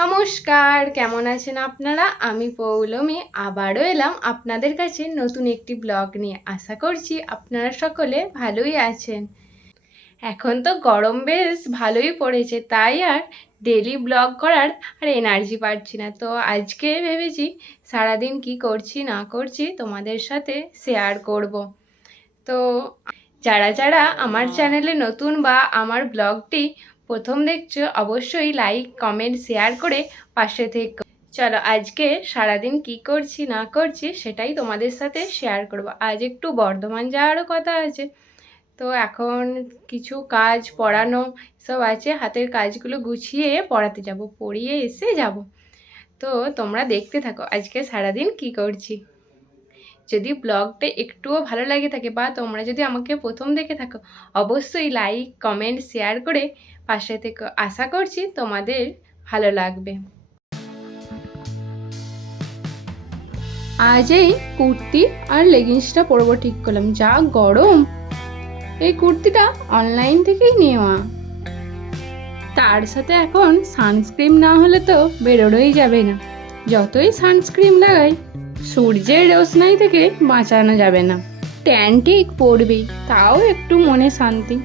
নমস্কার, কেমন আছেন আপনারা? আমি পৌলমী আবারও এলাম আপনাদের কাছে নতুন একটি ব্লগ নিয়ে। আশা করছি আপনারা সকলে ভালোই আছেন। এখন তো গরম বেশ ভালোই পড়েছে, তাই আর ডেলি ব্লগ করার আর এনার্জি পাচ্ছি না। তো আজকে ভেবেছি সারাদিন কি করছি না করছি তোমাদের সাথে শেয়ার করব। তো যারা যারা আমার চ্যানেলে নতুন বা আমার ব্লগটি প্রথম দেখছো, অবশ্যই লাইক কমেন্ট শেয়ার করে পাশে থেকো। চলো আজকে সারাদিন কি করছি না করছি সেটাই তোমাদের সাথে শেয়ার করব। আজ একটু বর্ধমান যাওয়ারও কথা আছে, তো এখন কিছু কাজ পড়ানো সব আছে, হাতের কাজগুলো গুছিয়ে পড়াতে যাব, পড়িয়ে এসে যাব। তো তোমরা দেখতে থাকো আজকে সারাদিন কি করছি। যদি ব্লগটা একটুও ভালো লাগে থাকে বা তোমরা যদি আমাকে প্রথম দেখে থাকো, অবশ্যই লাইক কমেন্ট শেয়ার করে পাশে থেকে। আশা করছি তোমাদের ভালো লাগবে। আজ এই কুর্তি আর লেগিংসটা পরবো ঠিক করলাম, যা গরম। এই কুর্তিটা অনলাইন থেকেই নেওয়া, তার সাথে এখন সানস্ক্রিন না হলে তো বেরোনোই যাবে না। যতই সানস্ক্রিন লাগাই সূর্যের রোশনাই থেকে বাঁচানো যাবে না, ট্যান ঠিক পড়বেই। তাও একটু মনে শান্তি।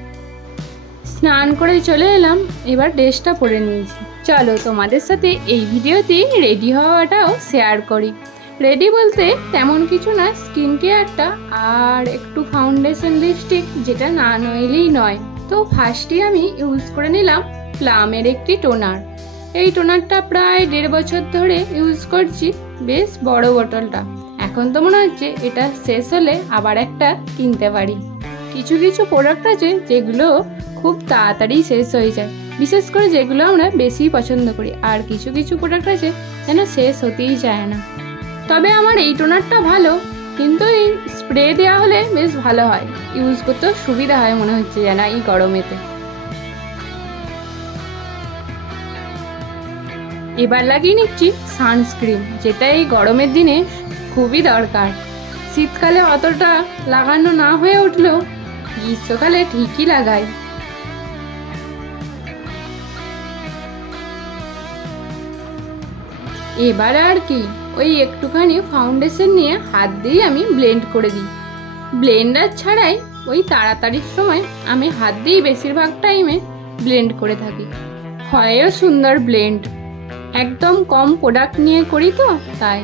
স্নান করে চলে এলাম, এবার ড্রেসটা পরে নিয়েছি। চলো তোমাদের সাথে এই ভিডিওতে রেডি হওয়াটাও শেয়ার করি। রেডি বলতে তেমন কিছু না, স্কিন কেয়ারটা আর একটু ফাউন্ডেশন লিপস্টিক, যেটা না নইলেই নয়। তো ফার্স্টে আমি ইউজ করে নিলাম প্লামের একটি টোনার। এই টোনারটা প্রায় 1.5 বছর ধরে ইউজ করছি, বেশ বড় বোতলটা। এখন তো মনে হচ্ছে এটা শেষ হলে আবার একটা কিনতে পারি। কিছু কিছু প্রোডাক্ট আছে যেগুলো খুব তাড়াতাড়ি শেষ হয়ে যায়, বিশেষ করে যেগুলো আমরা বেশি পছন্দ করি। আর কিছু কিছু প্রোডাক্ট আছে যেন শেষ হতেই চায় না। তবে আমার এই টোনারটা ভালো, কিন্তু এই স্প্রে দেওয়া হলে বেশ ভালো হয়, ইউজ করতেও সুবিধা হয় মনে হচ্ছে যেন এই গরমেতে। এবার লাগিয়ে নিচ্ছি সানস্ক্রিন, যেটা এই গরমের দিনে খুবই দরকার। শীতকালে অতটা লাগানো না হয়ে উঠলেও গ্রীষ্মকালে ঠিকই লাগাই। এবার আর কি, ওই একটুখানি ফাউন্ডেশন নিয়ে হাত দিয়ে আমি ব্লেন্ড করে দিই। ব্লেন্ডার ছাড়াই ওই তাড়াতাড়ির সময় আমি হাত দিয়েই বেশিরভাগ টাইমে ব্লেন্ড করে থাকি। হয়ও সুন্দর ব্লেন্ড, একদম কম প্রোডাক্ট নিয়ে করি তো তাই।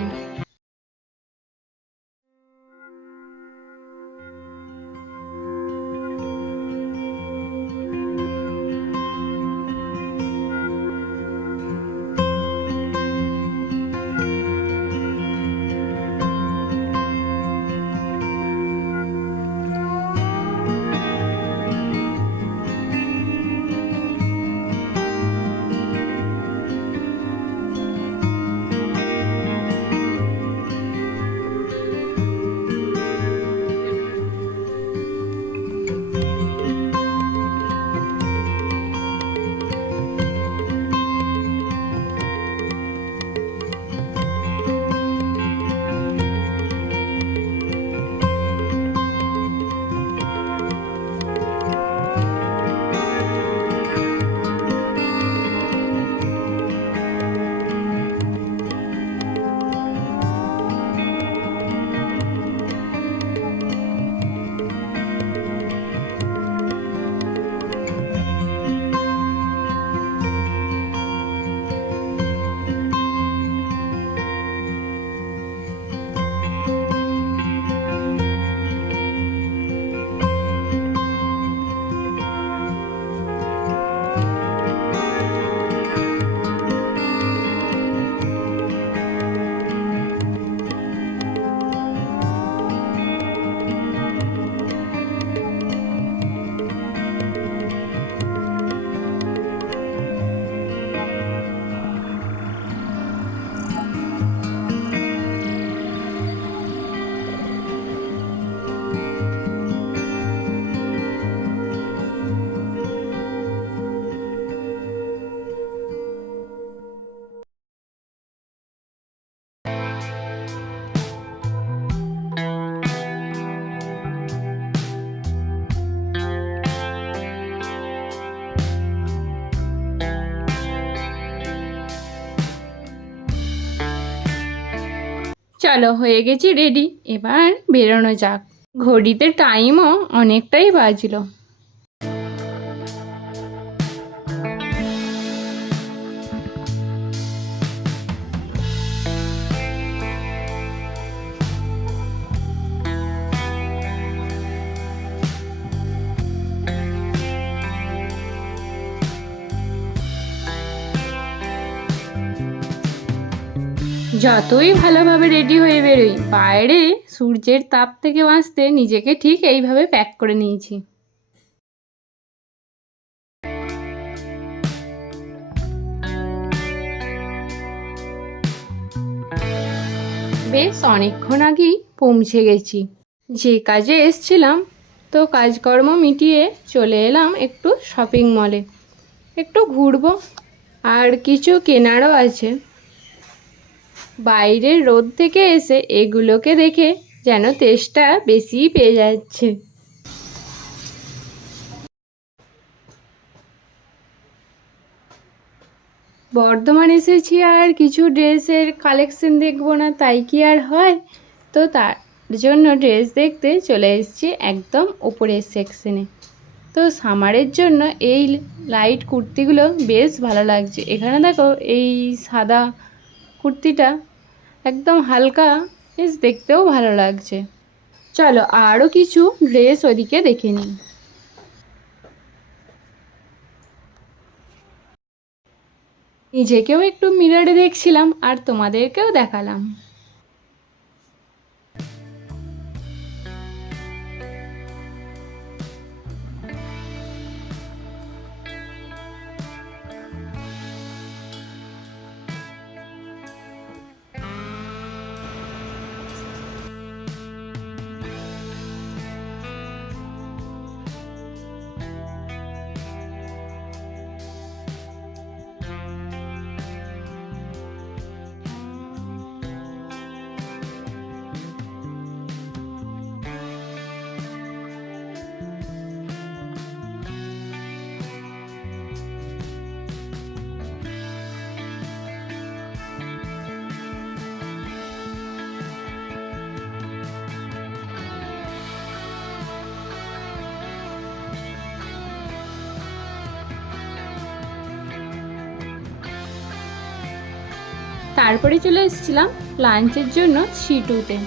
চলো, হয়ে গেছি রেডি, এবার বেরোনো যাক। ঘড়িতে টাইমও অনেকটাই বাজলো। যতই ভালোভাবে রেডি হয়ে বেরোই, বাইরে সূর্যের তাপ থেকে বাঁচতে নিজেকে ঠিক এইভাবে প্যাক করে নিয়েছি। বেশ অনেকক্ষণ আগেই পৌঁছে গেছি যে কাজে এসছিলাম। তো কাজকর্ম মিটিয়ে চলে এলাম একটু শপিং মলে, একটু ঘুরবো, আর কিছু কেনারও আছে। বাইরের রোদ থেকে এসে এগুলোকে দেখে যেন তেষ্টা বেশিই পেয়ে যাচ্ছে। বর্ধমান এসেছি আর কিছু ড্রেসের কালেকশন দেখবো না, তাই কি আর হয়? তো তার জন্য ড্রেস দেখতে চলে এসেছি একদম ওপরের সেকশনে। তো সামারের জন্য এই লাইট কুর্তিগুলো বেশ ভালো লাগছে। এখানে দেখো, এই সাদা কুর্তিটা একদম হালকা, বেশ দেখতেও ভালো লাগছে। চলো আরও কিছু ড্রেস ওদিকে দেখে নিই। নিজেকেও একটু মিররে দেখছিলাম আর তোমাদেরকেও দেখালাম। তারপরে চলে এসেছিলাম লাঞ্চের জন্য C2-তে।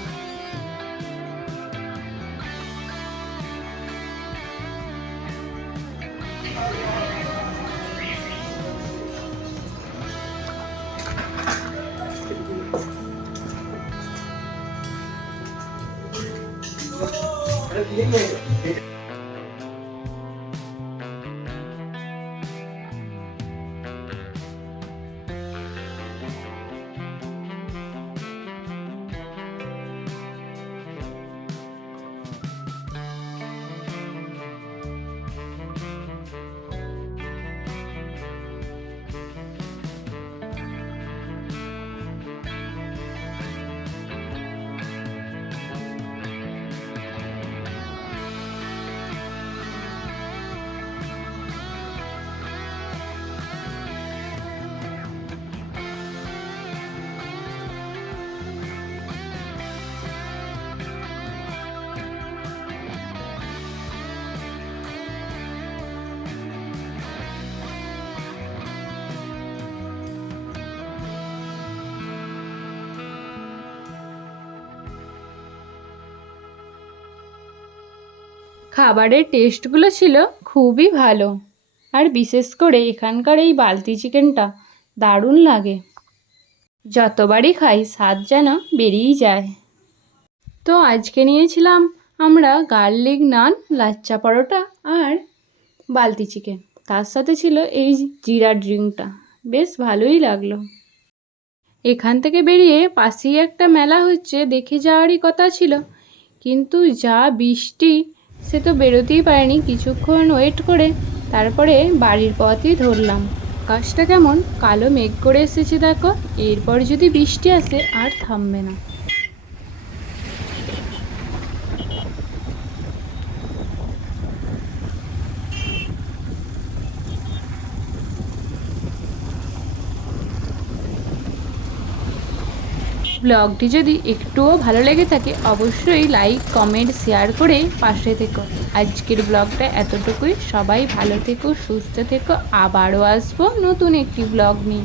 খাবারের টেস্টগুলো ছিল খুবই ভালো, আর বিশেষ করে এখানকার এই বালতি চিকেনটা দারুণ লাগে। যতবারই খাই স্বাদ যেন বেরিয়েই যায়। তো আজকে নিয়েছিলাম আমরা গার্লিক নান, লাচ্চা পরোটা আর বালতি চিকেন। তার সাথে ছিল এই জিরা ড্রিঙ্কটা, বেশ ভালোই লাগলো। এখান থেকে বেরিয়ে পাশেই একটা মেলা হচ্ছে, দেখে যাওয়ারই কথা ছিল, কিন্তু যা বৃষ্টি, সে তো বেরোতেই পারেনি। কিছুক্ষণ ওয়েট করে তারপরে বাড়ির পথই ধরলাম। আকাশটা কেমন কালো মেঘ করে এসেছে দেখো, এরপর যদি বৃষ্টি আসে আর থামবে না। ব্লগটি যদি একটুও ভালো লেগে থাকে অবশ্যই লাইক কমেন্ট শেয়ার করে পাশে থেকো। আজকের ব্লগটা এতটুকুই। সবাই ভালো থেকো, সুস্থ থেকো। আবারও আসবো নতুন একটি ব্লগ নিয়ে।